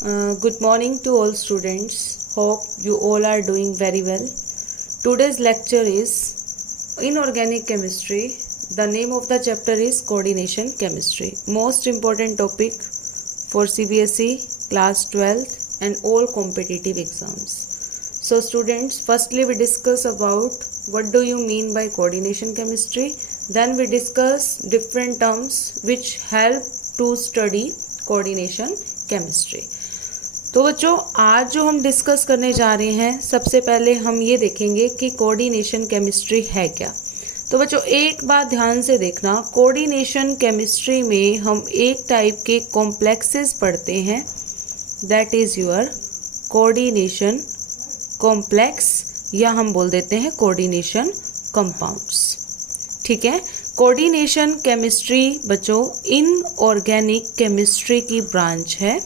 Good morning to all students. Hope you all are doing very well. Today's lecture is Inorganic Chemistry. The name of the chapter is Coordination Chemistry. Most important topic for CBSE, class 12th and all competitive exams. So students, firstly we discuss about what do you mean by coordination chemistry. Then we discuss different terms which help to study coordination chemistry. तो बच्चों आज जो हम discuss करने जा रहे हैं सबसे पहले हम ये देखेंगे कि कोऑर्डिनेशन केमिस्ट्री है क्या। तो बच्चों एक बात ध्यान से देखना, कोऑर्डिनेशन केमिस्ट्री में हम एक टाइप के कॉम्प्लेक्सेस पढ़ते हैं, that is your coordination complex या हम बोल देते हैं कोऑर्डिनेशन कंपाउंड्स। ठीक है, कोऑर्डिनेशन केमिस्ट्री बच्चों इनऑर्गेनिक केमिस्ट्री की ब्रांच है।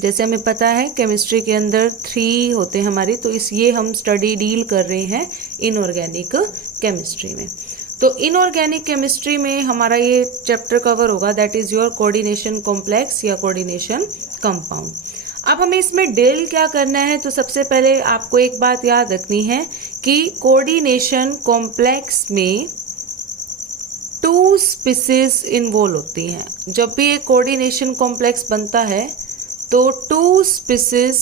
जैसे हमें पता है केमिस्ट्री के अंदर 3 होते हैं हमारी, तो ये हम स्टडी डील कर रहे हैं इनऑर्गेनिक केमिस्ट्री में। तो इनऑर्गेनिक केमिस्ट्री में हमारा ये चैप्टर कवर होगा, that is your coordination complex या कोऑर्डिनेशन कंपाउंड। अब हमें इसमें डील क्या करना है, तो सबसे पहले आपको एक बात याद रखनी है कि कोऑर्डिनेशन कॉम्प्लेक्स में 2 स्पीसीज इन्वॉल्व होती हैं। जब भी एक कोऑर्डिनेशन कॉम्प्लेक्स बनता है तो 2 स्पीसीज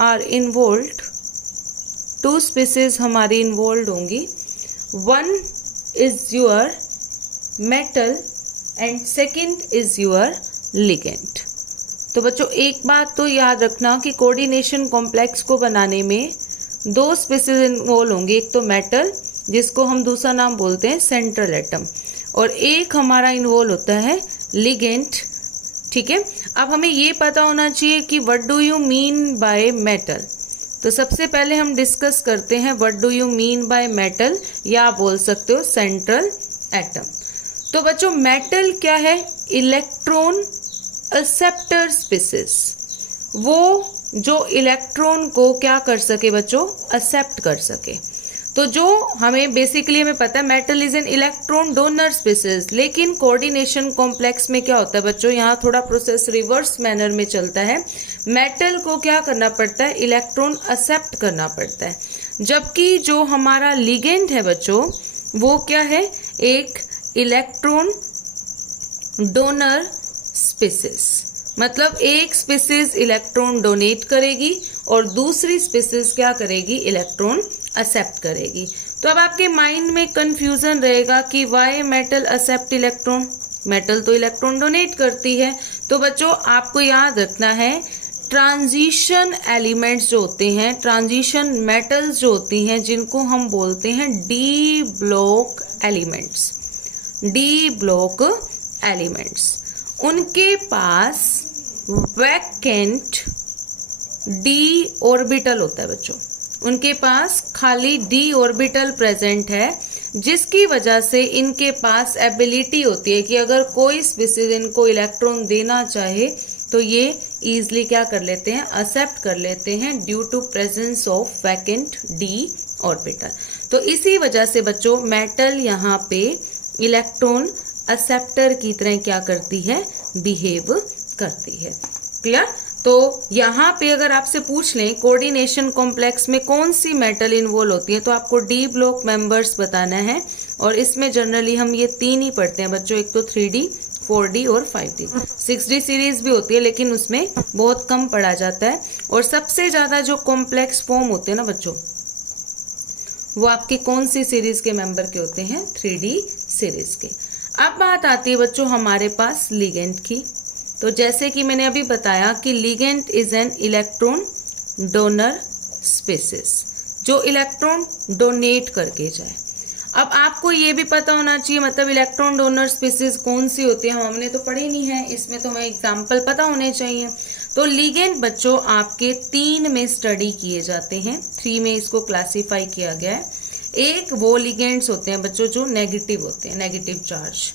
आर इन्वॉल्व्ड, 2 स्पीसीज हमारी इन्वॉल्व होंगी। One is your metal and second is your ligand. तो बच्चों एक बात तो याद रखना कि कोऑर्डिनेशन कॉम्प्लेक्स को बनाने में 2 स्पीसीज इन्वॉल्व होंगी, एक तो मेटल जिसको हम दूसरा नाम बोलते हैं सेंट्रल एटम, और एक हमारा इन्वॉल्व होता है लिगेंड। ठीक है, अब हमें ये पता होना चाहिए कि what do you mean by metal. तो सबसे पहले हम डिस्कस करते हैं what do you mean by metal, या आप बोल सकते हो सेंट्रल एटम। तो बच्चों मेटल क्या है, इलेक्ट्रॉन एक्सेप्टर स्पीसीज, वो जो इलेक्ट्रॉन को क्या कर सके बच्चों, एक्सेप्ट कर सके। तो जो हमें बेसिकली हमें पता है metal is an electron donor species, लेकिन कोऑर्डिनेशन कॉम्प्लेक्स में क्या होता है बच्चों, यहाँ थोड़ा प्रोसेस रिवर्स मैनर में चलता है। मेटल को क्या करना पड़ता है, इलेक्ट्रॉन एक्सेप्ट करना पड़ता है, जबकि जो हमारा लिगेंड है बच्चों वो क्या है, एक इलेक्ट्रॉन डोनर स्पीसीज। मतलब एक स्पीसीज इलेक्ट्रॉन डोनेट करेगी और दूसरी स्पीसीज क्या करेगी, इलेक्ट्रॉन एक्सेप्ट करेगी। तो अब आपके माइंड में कंफ्यूजन रहेगा कि why metal accept electron, metal तो इलेक्ट्रॉन डोनेट करती है। तो बच्चों आपको याद रखना है ट्रांजिशन एलिमेंट्स जो होते हैं, ट्रांजिशन मेटल्स जो होती हैं, जिनको हम बोलते हैं D block elements, D block elements, उनके पास वैकेंट डी ऑर्बिटल होता है बच्चों, उनके पास खाली डी ऑर्बिटल प्रेजेंट है, जिसकी वजह से इनके पास एबिलिटी होती है कि अगर कोई स्पीसीज इनको इलेक्ट्रॉन देना चाहे तो ये इजिली क्या कर लेते हैं, एक्सेप्ट कर लेते हैं, due to presence of vacant D orbital. तो इसी वजह से बच्चों मेटल यहाँ पे इलेक्ट्रॉन एक्सेप्टर की तरह क्या करती है, बिहेव करती है। क्लियर। तो यहाँ पे अगर आपसे पूछ लें कोऑर्डिनेशन कॉम्प्लेक्स में कौन सी मेटल इन्वॉल्व होती है, तो आपको डी ब्लॉक मेंबर्स बताना है, और इसमें जनरली हम ये 3 ही पढ़ते हैं बच्चों, एक तो 3D, 4D और 5D। 6D सीरीज भी होती है लेकिन उसमें बहुत कम पढ़ा जाता है, और सबसे ज्यादा जो कॉम्प्लेक्स फॉर्म होते हैं ना बच्चों, वो आपके कौन सी सीरीज के मेंबर के होते हैं, 3D सीरीज के। अब बात आती है बच्चों हमारे पास लिगेंड की। तो जैसे कि मैंने अभी बताया कि ligand is an electron donor species, जो इलेक्ट्रॉन डोनेट करके जाए। अब आपको ये भी पता होना चाहिए मतलब इलेक्ट्रॉन डोनर स्पीसीज कौन सी होती है, हमने तो पढ़ी नहीं है, इसमें तो हमें एग्जाम्पल पता होने चाहिए। तो लिगेंड बच्चों आपके 3 में स्टडी किए जाते हैं, 3 में इसको क्लासिफाई किया गया है। एक वो लिगेंड्स होते हैं बच्चों जो नेगेटिव होते हैं, नेगेटिव चार्ज।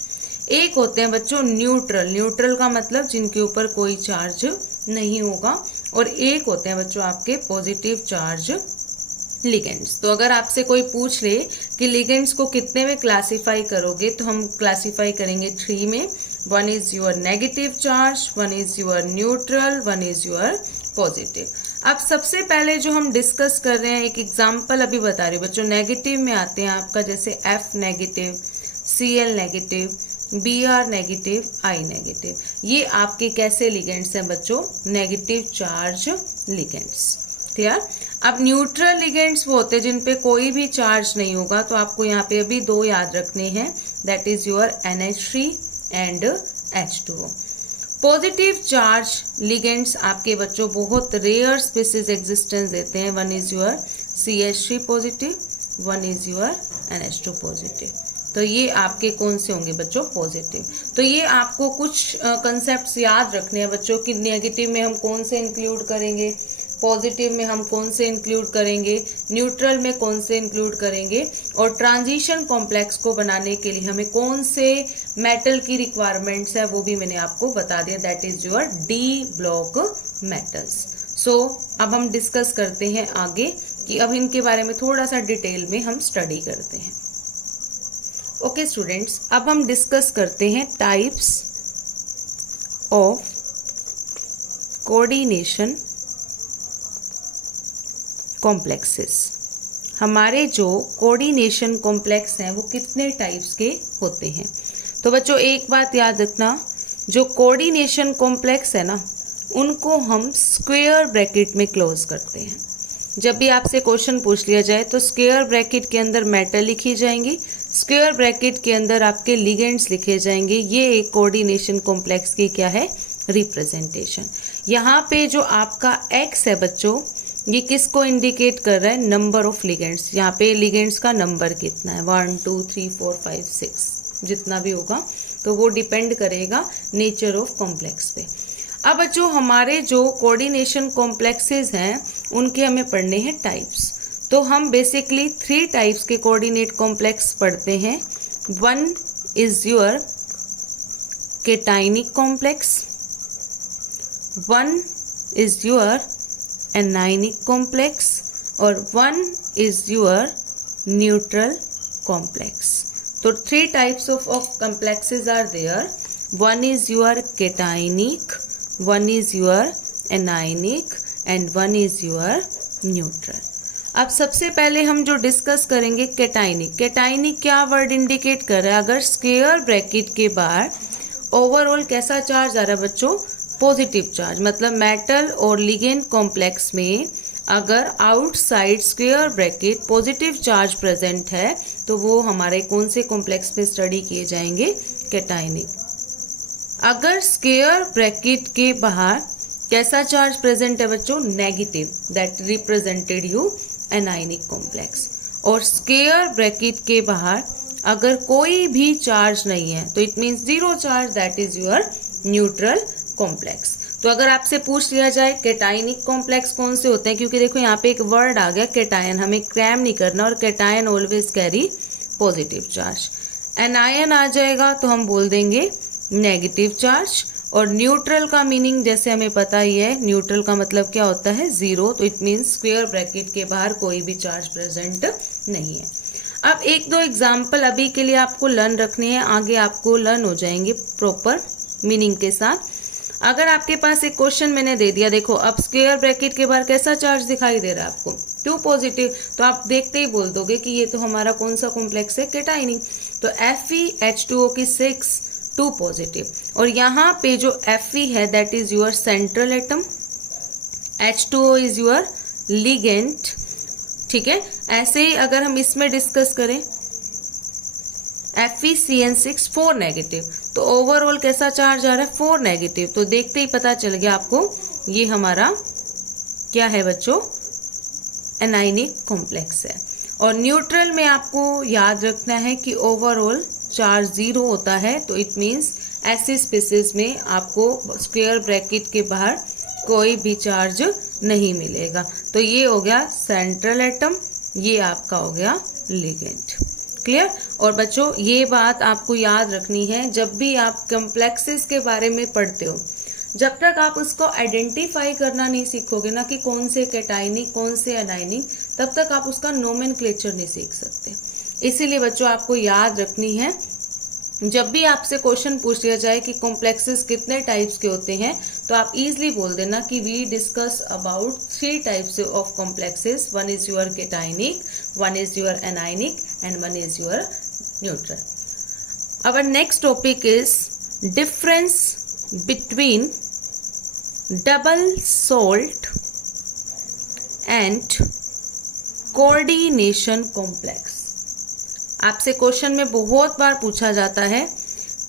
एक होते हैं बच्चों न्यूट्रल, न्यूट्रल का मतलब जिनके ऊपर कोई चार्ज नहीं होगा, और एक होते हैं बच्चों आपके पॉजिटिव चार्ज लिगेंड्स। तो अगर आपसे कोई पूछ ले कि लिगेंड्स को कितने में क्लासिफाई करोगे, तो हम क्लासिफाई करेंगे 3 में। One is your negative charge, one is your neutral, one is your positive. अब सबसे पहले जो हम डिस्कस कर रहे हैं, एक एग्जांपल अभी बता रही हूँ बच्चों। नेगेटिव में आते हैं आपका जैसे F negative, Cl negative, Br negative, I negative. ये आपके कैसे लिगेंड्स हैं बच्चों? Negative charge ligands. क्लियर? अब न्यूट्रल लिगेंड्स वो होते हैं जिन पे कोई भी चार्ज नहीं होगा, तो आपको यहाँ पे अभी दो याद रखने हैं, that is your NH3 and H2O। Positive charge ligands आपके बच्चों बहुत रेयर स्पीसीज एग्जिस्टेंस देते हैं। One is your CH3 positive, one is your NH2 positive. तो ये आपके कौन से होंगे बच्चों? पॉजिटिव। तो ये आपको कुछ कंसेप्ट्स याद रखने हैं बच्चों कि नेगेटिव में हम कौन से इंक्लूड करेंगे, पॉजिटिव में हम कौन से इंक्लूड करेंगे, न्यूट्रल में कौन से इंक्लूड करेंगे, और ट्रांजिशन कॉम्प्लेक्स को बनाने के लिए हमें कौन से मेटल की रिक्वायरमेंट्स है वो भी मैंने आपको बता दिया, that is your D block metals. So अब हम डिस्कस करते हैं आगे कि अब इनके बारे में थोड़ा सा डिटेल में हम स्टडी करते हैं। ओके स्टूडेंट्स, अब हम डिस्कस करते हैं टाइप्स ऑफ कोऑर्डिनेशन कॉम्प्लेक्सेस। हमारे जो कोऑर्डिनेशन कॉम्प्लेक्स हैं वो कितने टाइप्स के होते हैं? तो बच्चों एक बात याद रखना, जो कोऑर्डिनेशन कॉम्प्लेक्स है ना, उनको हम स्क्वायर ब्रैकेट में क्लोज करते हैं। जब भी आपसे क्वेश्चन पूछ लिया जाए तो स्क्वायर ब्रैकेट के अंदर मेटल लिखी जाएंगी, स्क्वायर ब्रैकेट के अंदर आपके लिगेंड्स लिखे जाएंगे। ये एक कोऑर्डिनेशन कॉम्प्लेक्स की क्या है? रिप्रेजेंटेशन। यहाँ पे जो आपका X है बच्चों, ये किसको इंडिकेट कर रहा है? Number of ligands. यहाँ पे लिगेंड्स का नंबर कितना है, 1 2 3 4 5 6 जितना भी होगा, तो वो डिपेंड करेगा नेचर ऑफ कॉम्प्लेक्स पे। अब बच्चों हमारे जो कोऑर्डिनेशन कॉम्प्लेक्सेस हैं उनके हमें पढ़ने हैं टाइप्स। तो हम बेसिकली 3 टाइप्स के कोऑर्डिनेट कॉम्प्लेक्स पढ़ते हैं। One is your cationic complex, one is your anionic complex, और one is your neutral complex. तो 3 types of complexes are there. One is your cationic, one is your anionic and one is your neutral. अब सबसे पहले हम जो discuss करेंगे cationic. Cationic क्या word indicate कर रहा है? अगर स्क्वायर ब्रैकेट के बाहर ओवरऑल कैसा चार्ज आ रहा है बच्चों? Positive charge. मतलब मेटल और लिगेंड कॉम्प्लेक्स में अगर outside square bracket positive charge present है तो वो हमारे कौन से कॉम्प्लेक्स में स्टडी किए जाएंगे? कैटाइनिक। अगर स्क्वायर ब्रैकेट के बाहर कैसा चार्ज प्रेजेंट है बच्चों? Negative, that represented you anionic complex. और स्क्वायर ब्रैकेट के बाहर अगर कोई भी चार्ज नहीं है तो it means zero charge, that is your neutral complex. तो अगर आपसे पूछ लिया जाए कैटाइनिक कॉम्प्लेक्स कौन से होते हैं, क्योंकि देखो यहाँ पे एक वर्ड आ गया कैटायन, हमें क्रैम नहीं करना, और cation always carry positive charge. Anion आ जाएगा तो हम बोल देंगे नेगेटिव चार्ज। और न्यूट्रल का मीनिंग जैसे हमें पता ही है, न्यूट्रल का मतलब क्या होता है? जीरो। तो इट मीन्स स्क्वायर ब्रैकेट के बाहर कोई भी चार्ज प्रेजेंट नहीं है। अब एक दो एग्जाम्पल अभी के लिए आपको लर्न रखने हैं, आगे आपको लर्न हो जाएंगे प्रॉपर मीनिंग के साथ। अगर आपके पास एक क्वेश्चन मैंने दे दिया, देखो अब स्क्वायर ब्रैकेट के बाहर कैसा चार्ज दिखाई दे रहा है आपको? 2 पॉजिटिव। तो आप देखते ही बोल दोगे कि ये तो हमारा कौन सा कॉम्प्लेक्स है? कैटाइनिक। तो FeH2O की 6 2 पॉजिटिव। और यहाँ पे जो Fe है that is your central atom, H2O is your ligand. ठीक है, ऐसे ही अगर हम इसमें डिस्कस करें FeCN6 4 नेगेटिव, तो ओवरऑल कैसा चार्ज आ रहा है? 4 नेगेटिव। तो देखते ही पता चल गया आपको ये हमारा क्या है बच्चों? एनाइनिक कॉम्प्लेक्स है। और न्यूट्रल में आपको याद रखना है कि ओवरऑल चार्ज 0 होता है, तो इट मीन्स ऐसी स्पीसीज में आपको स्क्वायर ब्रैकेट के बाहर कोई भी चार्ज नहीं मिलेगा। तो ये हो गया सेंट्रल एटम, ये आपका हो गया लिगेंड। क्लियर? और बच्चों ये बात आपको याद रखनी है, जब भी आप कॉम्प्लेक्सेस के बारे में पढ़ते हो, जब तक आप उसको आइडेंटिफाई करना नहीं सीखोगे ना कि कौन से कैटाइनिक कौन से एनाइनिक, तब तक आप उसका नोमेनक्लेचर नहीं सीख सकते। इसीलिए बच्चों आपको याद रखनी है जब भी आपसे क्वेश्चन पूछ लिया जाए कि कॉम्प्लेक्सेस कितने टाइप्स के होते हैं, तो आप इजीली बोल देना कि we discuss about 3 types of complexes. One is your cationic, one is your anionic and one is your neutral. Our next topic is difference between double salt and coordination complex। आपसे question में बहुत बार पूछा जाता है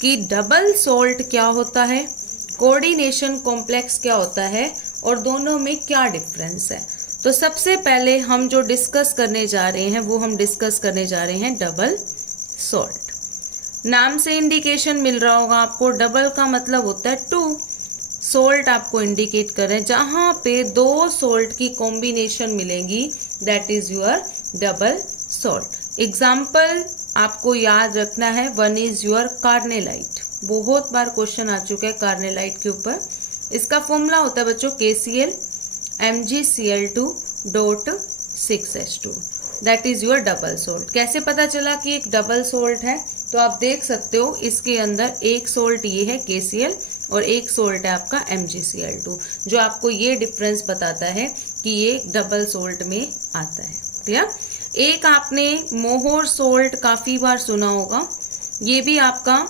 कि double salt क्या होता है, कोऑर्डिनेशन कॉम्प्लेक्स क्या होता है और दोनों में क्या डिफरेंस है। तो सबसे पहले हम जो डिस्कस करने जा रहे हैं वो हम डिस्कस करने जा रहे हैं डबल सोल्ट। नाम से इंडिकेशन मिल रहा होगा आपको, डबल का मतलब होता है 2, सोल्ट आपको इंडिकेट कर रहे हैं, जहां पे 2 सोल्ट की कॉम्बिनेशन मिलेंगी that is your double salt. Example आपको याद रखना है, वन इज योर कार्नेलाइट। बहुत बार क्वेश्चन आ चुका है कार्नेलाइट के ऊपर। इसका फॉर्मूला होता है बच्चों KCl MgCl2.6H2, that is your double salt. कैसे पता चला कि एक डबल सोल्ट है, तो आप देख सकते हो इसके अंदर एक सोल्ट ये है KCl और एक सोल्ट है आपका MgCl2, जो आपको ये डिफरेंस बताता है कि ये डबल सोल्ट में आता है। क्लियर? एक आपने मोहर सोल्ट काफी बार सुना होगा, ये भी आपका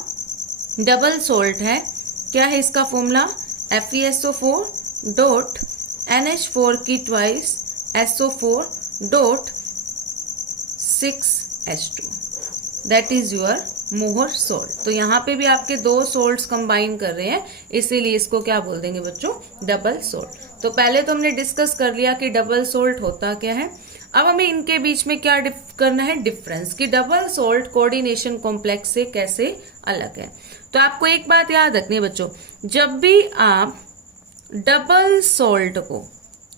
डबल सोल्ट है। क्या है इसका फॉर्मूला? FeSO4.NH4 की twice SO4.6H2, that is your मोहर सोल्ट। तो यहाँ पे भी आपके 2 सोल्ट्स कंबाइन कर रहे हैं, इसीलिए इसको क्या बोल देंगे बच्चों? Double salt. तो पहले तो हमने डिस्कस कर लिया कि डबल सोल्ट होता क्या है। अब हमें इनके बीच में क्या करना है, डिफरेंस, कि डबल सोल्ट कोऑर्डिनेशन कॉम्प्लेक्स से कैसे अलग है। तो आपको एक बात याद रखनी है बच्चों, जब भी आप डबल सोल्ट को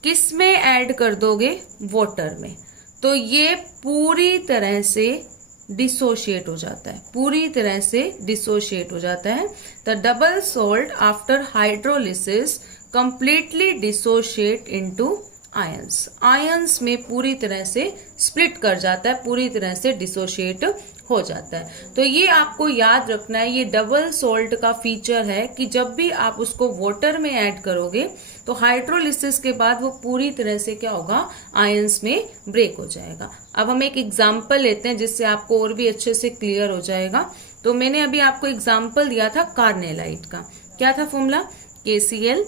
किस में ऐड कर दोगे? वाटर में, तो ये पूरी तरह से डिसोशिएट हो जाता है, पूरी तरह से डिसोशिएट हो जाता है। The double salt after hydrolysis completely dissociate into ions, ions में पूरी तरह से स्प्लिट कर जाता है, पूरी तरह से डिसोशिएट हो जाता है। तो ये आपको याद रखना है, ये डबल सोल्ट का फीचर है कि जब भी आप उसको वाटर में ऐड करोगे तो हाइड्रोलिसिस के बाद वो पूरी तरह से क्या होगा? आयंस में ब्रेक हो जाएगा। अब हम एक एग्जाम्पल लेते हैं जिससे आपको और भी अच्छे से क्लियर हो जाएगा। तो मैंने अभी आपको एग्जाम्पल दिया था कार्नेलाइट का। क्या था फॉर्मूला? KCl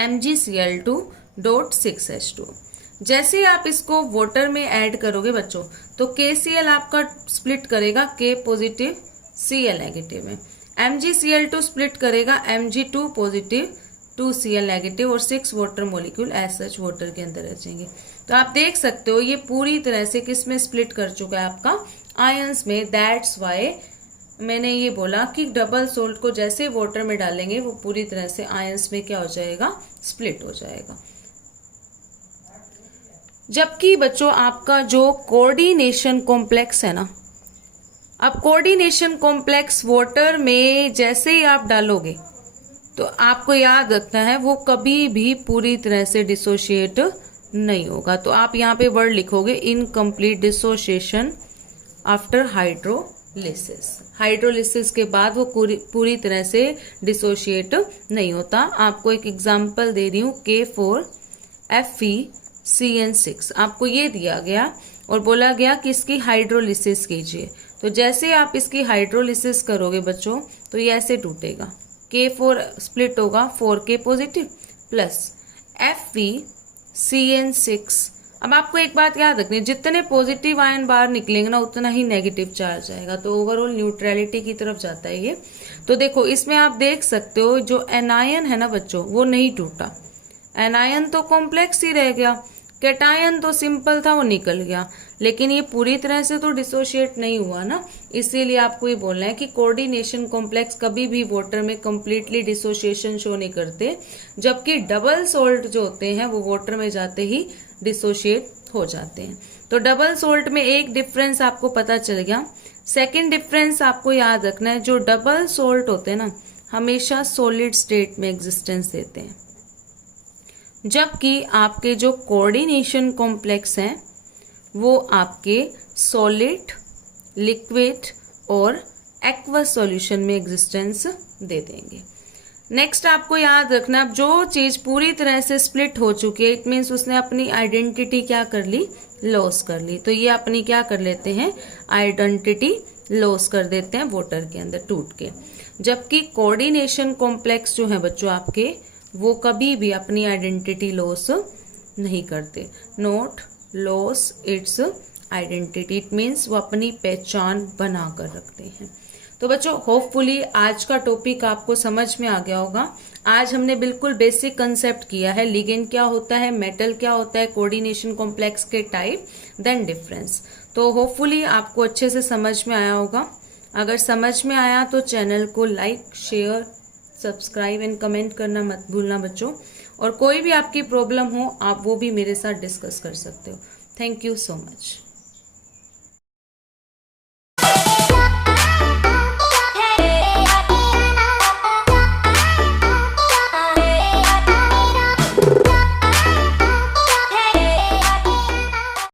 MgCl2.6H2। जैसे आप इसको वाटर में ऐड करोगे बच्चों, तो KCl आपका स्प्लिट करेगा K पॉजिटिव Cl नेगेटिव में, MgCl2 स्प्लिट करेगा Mg2 पॉजिटिव 2Cl नेगेटिव, और 6 water molecule as such water के अंदर रचेंगे। तो आप देख सकते हो ये पूरी तरह से किस में स्प्लिट कर चुका है? आपका आयंस में। दैट्स वाई मैंने ये बोला कि डबल सोल्ट को जैसे वाटर में डालेंगे वो पूरी तरह से आयंस में क्या हो जाएगा? स्प्लिट हो जाएगा। जबकि बच्चों आपका जो कोऑर्डिनेशन कॉम्प्लेक्स है ना, अब कोऑर्डिनेशन कॉम्प्लेक्स वाटर में जैसे ही आप डालोगे तो आपको याद रखना है वो कभी भी पूरी तरह से डिसोशिएट नहीं होगा। तो आप यहाँ पे वर्ड लिखोगे incomplete dissociation after hydrolysis. Hydrolysis के बाद वो पूरी तरह से डिसोशिएट नहीं होता। आपको एक एग्जांपल दे रही हूँ, K4FeCN6 आपको ये दिया गया और बोला गया कि इसकी हाइड्रोलिसिस कीजिए। तो जैसे आप इसकी हाइड्रोलिसिस करोगे बच्चों तो ये ऐसे टूटेगा, K4 स्प्लिट होगा 4K पॉजिटिव प्लस FeCN6। अब आपको एक बात याद रखनी है, जितने पॉजिटिव आयन बाहर निकलेंगे ना उतना ही नेगेटिव चार्ज आएगा, तो ओवरऑल न्यूट्रलिटी की तरफ जाता है ये। तो देखो इसमें आप देख सकते हो जो एनायन है ना बच्चों वो नहीं टूटा, एनायन तो कॉम्प्लेक्स ही रह गया, कैटायन तो सिंपल था वो निकल गया, लेकिन ये पूरी तरह से तो डिसोशिएट नहीं हुआ ना। इसीलिए आपको ये बोलना है कि कोऑर्डिनेशन कॉम्प्लेक्स कभी भी वाटर में कंप्लीटली डिसोशिएशन शो नहीं करते, जबकि डबल सोल्ट जो होते हैं वो वाटर में जाते ही डिसोशिएट हो जाते हैं। तो डबल सोल्ट में एक डिफरेंस आपको पता चल गया। सेकेंड डिफरेंस आपको याद रखना है, जो डबल सोल्ट होते हैं ना हमेशा सॉलिड स्टेट में एग्जिस्टेंस देते हैं, जबकि आपके जो कोऑर्डिनेशन कॉम्प्लेक्स हैं वो आपके सॉलिड, लिक्विड और एक्वस सॉल्यूशन में एग्जिस्टेंस दे देंगे। नेक्स्ट आपको याद रखना, जो चीज पूरी तरह से स्प्लिट हो चुकी है, इट मीन्स उसने अपनी आइडेंटिटी क्या कर ली, लॉस कर ली। तो ये अपनी क्या कर लेते हैं, आइडेंटिटी लॉस कर देते हैं वाटर के अंदर टूट के। जबकि कोऑर्डिनेशन कॉम्प्लेक्स जो है बच्चों आपके, वो कभी भी अपनी आइडेंटिटी लॉस नहीं करते, not loss it's identity, it means वो अपनी पहचान बना कर रखते हैं। तो बच्चों होपफुली आज का टॉपिक आपको समझ में आ गया होगा। आज हमने बिल्कुल बेसिक कंसेप्ट किया है, लिगेंड क्या होता है, मेटल क्या होता है, कोऑर्डिनेशन कॉम्प्लेक्स के टाइप, देन डिफरेंस। तो होपफुली आपको अच्छे से समझ में आया होगा। अगर समझ में आया तो चैनल को like, share, subscribe and comment करना मत भूलना बच्चों। और कोई भी आपकी प्रॉब्लम हो आप वो भी मेरे साथ डिस्कस कर सकते हो। Thank you so much.